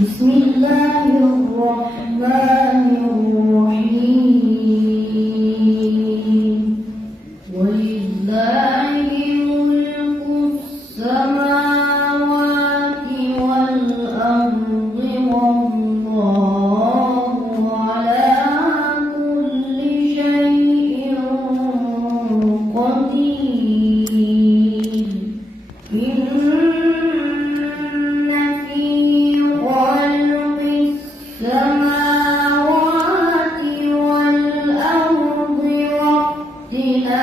بسم الله الرحمن الرحيم ولله ملك السماوات والأرض والله على كل شيء قدير إن في خلق السماوات والأرض واختلاف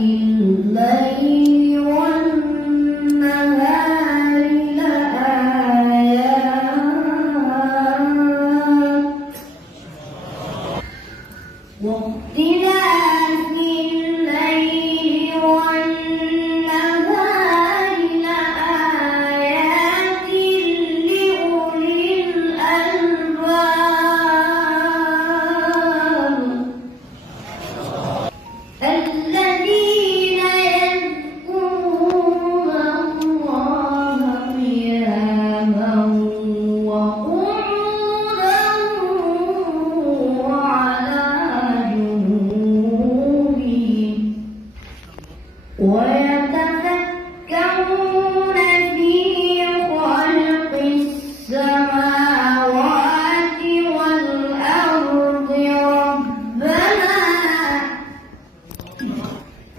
الليل والنهار لآيات واختلاف الليل والنهار لآيات لأولي الألباب الذين يذكرون الله قياما وقعودا وعلى جنوبهم ويتفكرون في خلق السماوات والأرض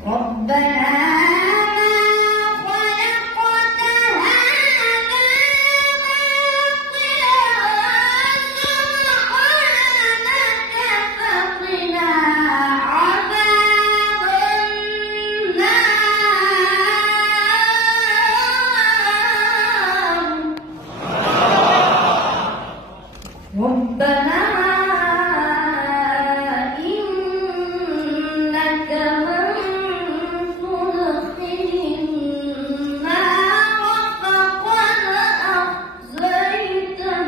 ربنا ما خلقت هذا باطلا سبحانك فقنا عذاب النار ربنا إنك من تدخل النار فقد أخزيته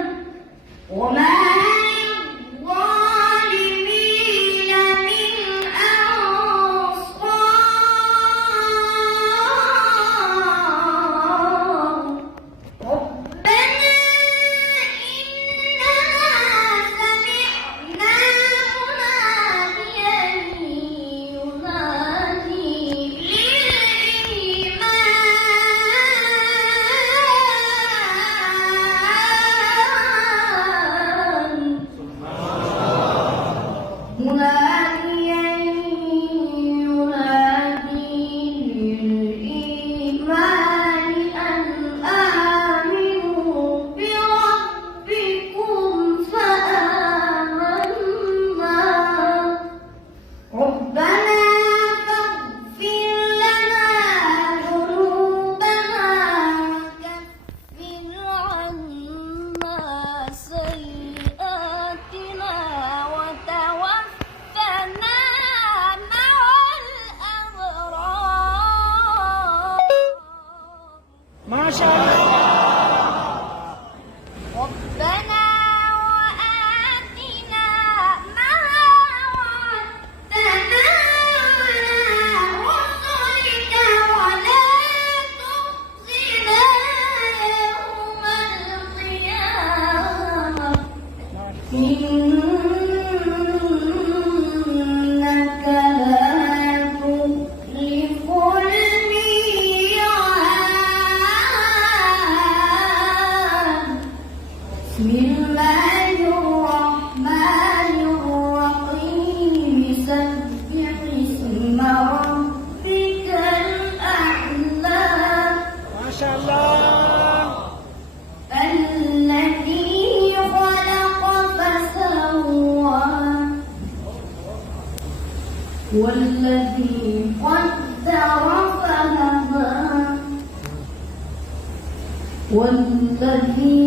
وما للظالمين من أنصار ربنا إننا سمعنا مناديا ينادي للإيمان أن آمنوا بربكم فآمنا ربنا فاغفر لنا ذنوبنا وكفر عنا سيئاتنا وتوفنا مع الأبرار ما شاء الله. ربنا وآتنا ما وعدتنا على رسلك ولا تخزنا يوم القيامة إنك لا تخلف الميعاد بسم الله الرحمن الرحيم سبح اسم ربك الأعلى ما شاء الله. الذي خلق فسوى والذي قدر فهدى والذي